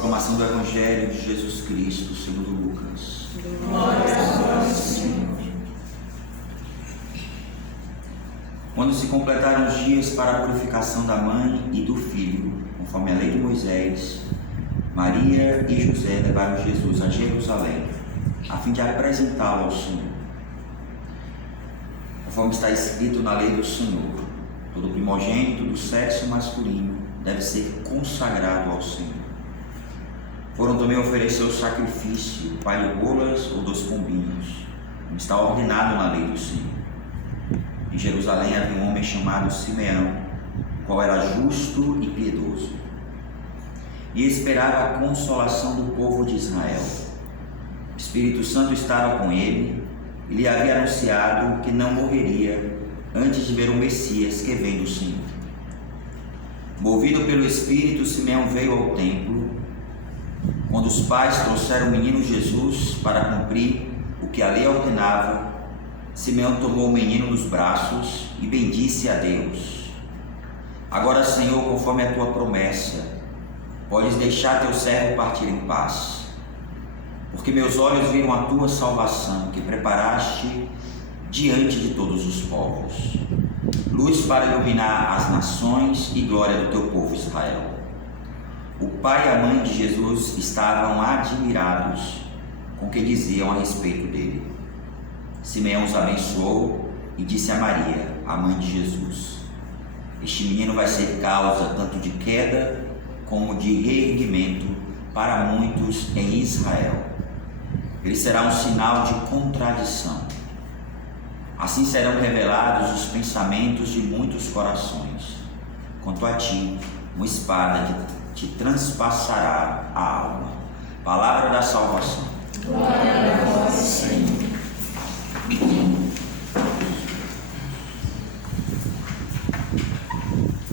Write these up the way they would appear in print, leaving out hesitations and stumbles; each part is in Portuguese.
Proclamação do Evangelho de Jesus Cristo segundo Lucas. Glória a vós, Senhor. Quando se completaram os dias para a purificação da mãe e do filho, conforme a lei de Moisés, Maria e José levaram Jesus a Jerusalém, a fim de apresentá-lo ao Senhor. Conforme está escrito na lei do Senhor, todo primogênito do sexo masculino deve ser consagrado ao Senhor. Foram também oferecer o sacrifício, palhobolas ou 2 pombinhos, como está ordenado na lei do Senhor. Em Jerusalém havia um homem chamado Simeão, o qual era justo e piedoso, e esperava a consolação do povo de Israel. O Espírito Santo estava com ele e lhe havia anunciado que não morreria antes de ver o Messias que vem do Senhor. Movido pelo Espírito, Simeão veio ao templo. Quando os pais trouxeram o menino Jesus para cumprir o que a lei ordenava, Simeão tomou o menino nos braços e bendisse a Deus. Agora, Senhor, conforme a tua promessa, podes deixar teu servo partir em paz, porque meus olhos viram a tua salvação, que preparaste diante de todos os povos, luz para iluminar as nações e glória do teu povo Israel. O pai e a mãe de Jesus estavam admirados com o que diziam a respeito dele. Simeão os abençoou e disse a Maria, a mãe de Jesus: este menino vai ser causa tanto de queda como de reerguimento para muitos em Israel. Ele será um sinal de contradição. Assim serão revelados os pensamentos de muitos corações. Quanto a ti, uma espada te transpassará a alma. Palavra da salvação. Glória a vós, Senhor.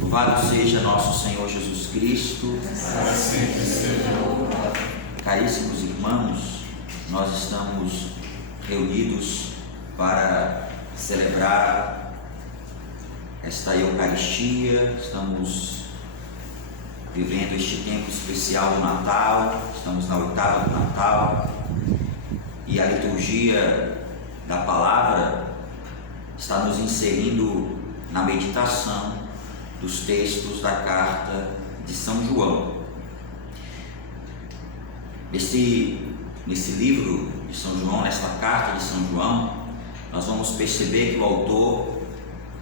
Louvado seja nosso Senhor Jesus Cristo. Para sempre seja louvado. Caríssimos irmãos, nós estamos reunidos para celebrar esta Eucaristia. Estamos vivendo este tempo especial do Natal, estamos na 8ª do Natal, e a liturgia da palavra está nos inserindo na meditação dos textos da carta de São João. Nesse livro de São João, nesta carta de São João, nós vamos perceber que o autor,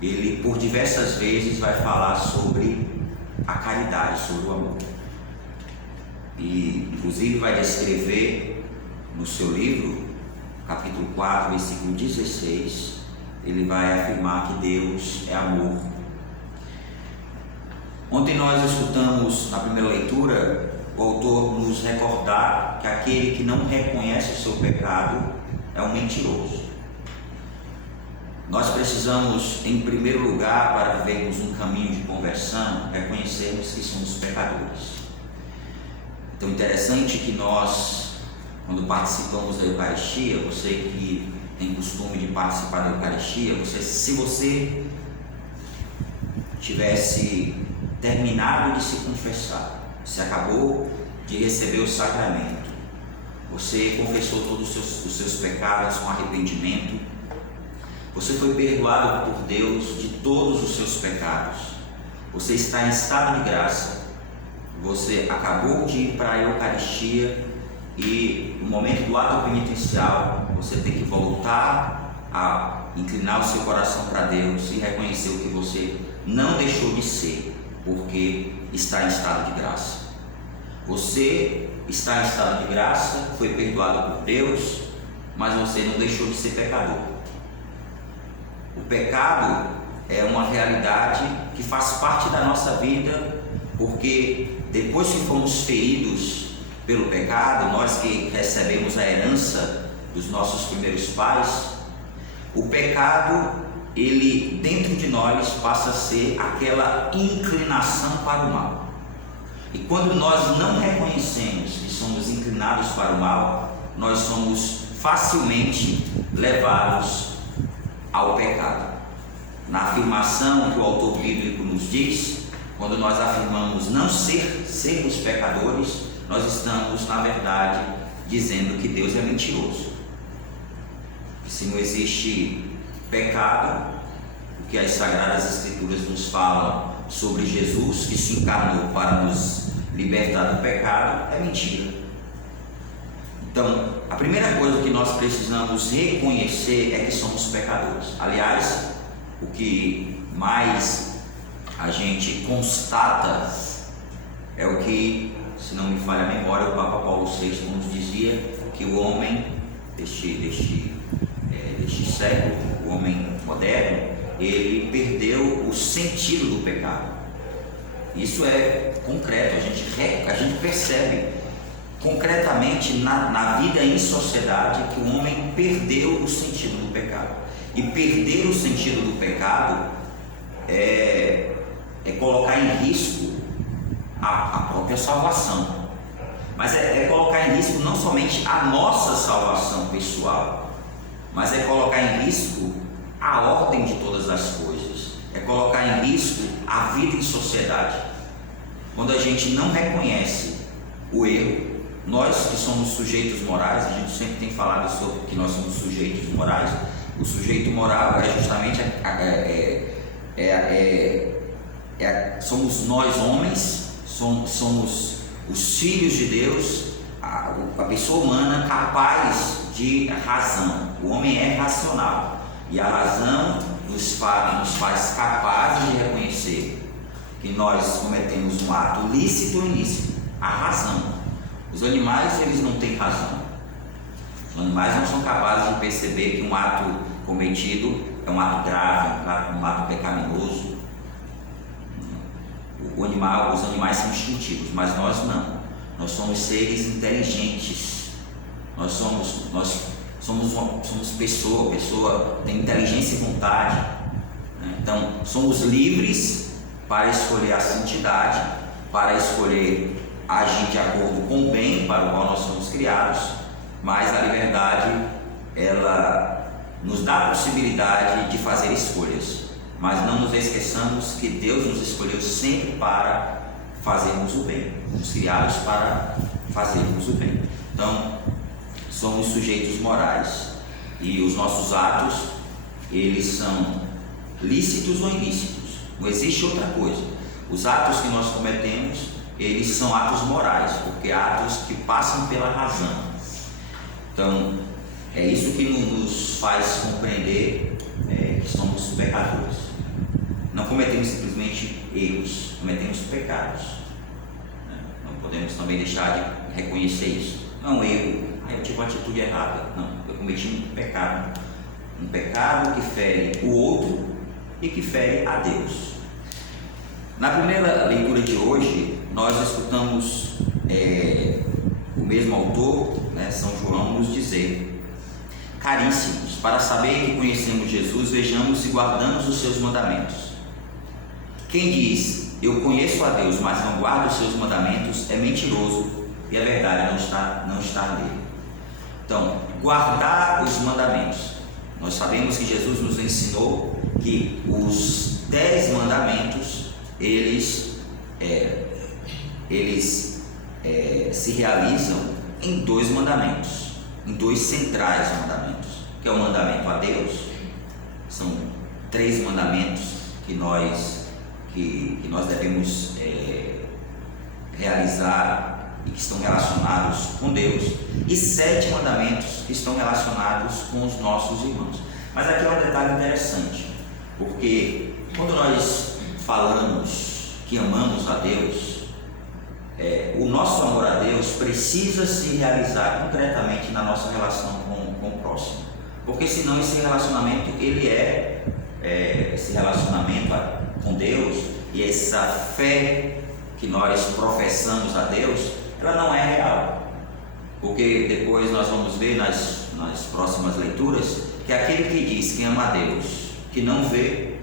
ele por diversas vezes vai falar sobre a caridade, sobre o amor. E inclusive vai descrever no seu livro, capítulo 4, versículo 16, ele vai afirmar que Deus é amor. Ontem nós escutamos na primeira leitura o autor nos recordar que aquele que não reconhece o seu pecado é um mentiroso. Nós precisamos, em primeiro lugar, para vivermos um caminho de conversão, reconhecermos que somos pecadores. Então, interessante que nós, quando participamos da Eucaristia, você que tem costume de participar da Eucaristia, se você tivesse terminado de se confessar, você acabou de receber o sacramento, você confessou todos os seus pecados com arrependimento, você foi perdoado por Deus de todos os seus pecados, você está em estado de graça, você acabou de ir para a Eucaristia e no momento do ato penitencial você tem que voltar a inclinar o seu coração para Deus e reconhecer o que você não deixou de ser, porque está em estado de graça. Você está em estado de graça, foi perdoado por Deus, mas você não deixou de ser pecador. O pecado é uma realidade que faz parte da nossa vida, porque depois que fomos feridos pelo pecado, nós que recebemos a herança dos nossos primeiros pais, o pecado, ele dentro de nós passa a ser aquela inclinação para o mal. E quando nós não reconhecemos que somos inclinados para o mal, nós somos facilmente levados ao pecado. Na afirmação que o autor bíblico nos diz, quando nós afirmamos não sermos pecadores, nós estamos, na verdade, dizendo que Deus é mentiroso. Se não existe pecado, o que as Sagradas Escrituras nos falam sobre Jesus, que se encarnou para nos libertar do pecado, é mentira. Então, a primeira coisa que nós precisamos reconhecer é que somos pecadores. Aliás, o que mais a gente constata é o que, se não me falha a memória, o Papa Paulo VI nos dizia, que o homem deste século, o homem moderno, ele perdeu o sentido do pecado. Isso é concreto, a gente percebe concretamente na vida em sociedade que o homem perdeu o sentido do pecado. E perder o sentido do pecado é colocar em risco a própria salvação. Mas é colocar em risco não somente a nossa salvação pessoal, mas é colocar em risco a ordem de todas as coisas, é colocar em risco a vida em sociedade. Quando a gente não reconhece o erro, nós que somos sujeitos morais, a gente sempre tem falado sobre que nós somos sujeitos morais. O sujeito moral é justamente somos nós homens, somos os filhos de Deus, a pessoa humana capaz de razão. O homem é racional e a razão nos faz capazes de reconhecer que nós cometemos um ato lícito ou ilícito. A razão. Os animais, eles não têm razão. Os animais não são capazes de perceber que um ato cometido é um ato grave, um ato pecaminoso. Os animais são instintivos, mas nós não. Nós somos seres inteligentes. Nós somos pessoa tem inteligência e vontade. Então, somos livres para escolher a santidade, para escolher agir de acordo com o bem para o qual nós somos criados, mas a liberdade, ela nos dá a possibilidade de fazer escolhas, mas não nos esqueçamos que Deus nos escolheu sempre para fazermos o bem, fomos criados para fazermos o bem. Então, somos sujeitos morais e os nossos atos, eles são lícitos ou ilícitos, não existe outra coisa. Os atos que nós cometemos, eles são atos morais, porque atos que passam pela razão. Então, é isso que nos faz compreender que somos pecadores. Não cometemos simplesmente erros, cometemos pecados. Não podemos também deixar de reconhecer isso. Não é um erro, eu tive uma atitude errada. Não, eu cometi um pecado. Um pecado que fere o outro e que fere a Deus. Na primeira leitura de hoje, nós escutamos o mesmo autor, São João, nos dizer: caríssimos, para saber que conhecemos Jesus, vejamos e guardamos os seus mandamentos. Quem diz, eu conheço a Deus, mas não guarda os seus mandamentos, é mentiroso e a verdade não está nele. Então, guardar os mandamentos. Nós sabemos que Jesus nos ensinou que os 10 mandamentos, eles se realizam em 2 mandamentos, em 2 centrais mandamentos, que é o mandamento a Deus. São 3 mandamentos que nós devemos realizar e que estão relacionados com Deus, e 7 mandamentos que estão relacionados com os nossos irmãos. Mas aqui é um detalhe interessante, porque quando nós falamos que amamos a Deus, o nosso amor a Deus precisa se realizar concretamente na nossa relação com o próximo, porque senão esse relacionamento esse relacionamento com Deus e essa fé que nós professamos a Deus, ela não é real, porque depois nós vamos ver nas próximas leituras que aquele que diz que ama a Deus, que não vê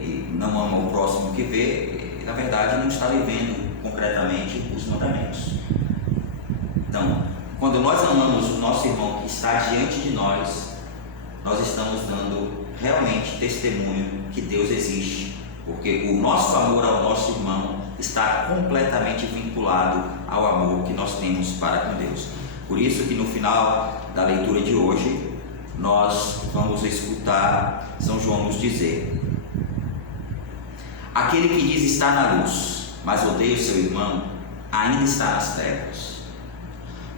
e não ama o próximo que vê, na verdade não está vivendo concretamente os mandamentos. Então, quando nós amamos o nosso irmão que está diante de nós, nós estamos dando realmente testemunho que Deus existe, porque o nosso amor ao nosso irmão está completamente vinculado ao amor que nós temos para com Deus. Por isso que no final da leitura de hoje, nós vamos escutar São João nos dizer: aquele que diz estar na luz, mas odeia o seu irmão, ainda está nas trevas.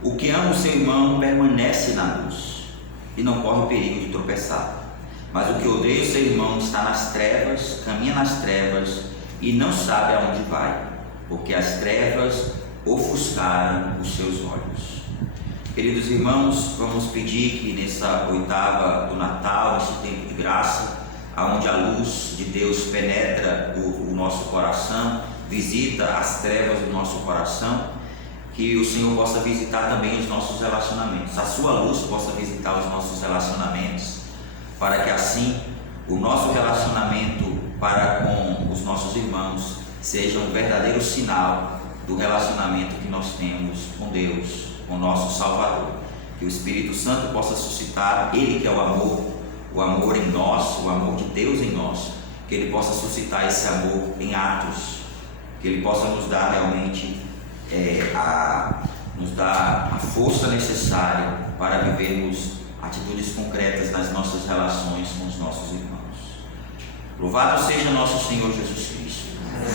O que ama o seu irmão permanece na luz e não corre perigo de tropeçar. Mas o que odeia o seu irmão está nas trevas, caminha nas trevas e não sabe aonde vai, porque as trevas ofuscaram os seus olhos. Queridos irmãos, vamos pedir que nessa oitava do Natal, nesse tempo de graça, onde a luz de Deus penetra o nosso coração, visita as trevas do nosso coração, que o Senhor possa visitar também os nossos relacionamentos, a sua luz possa visitar os nossos relacionamentos, para que assim o nosso relacionamento para com os nossos irmãos seja um verdadeiro sinal do relacionamento que nós temos com Deus, com o nosso Salvador. Que o Espírito Santo possa suscitar, Ele que é o amor em nós, o amor de Deus em nós, que Ele possa suscitar esse amor em atos, que Ele possa nos dar realmente nos dar a força necessária para vivermos atitudes concretas nas nossas relações com os nossos irmãos. Louvado seja nosso Senhor Jesus Cristo.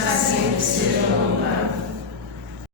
Assim seja louvado.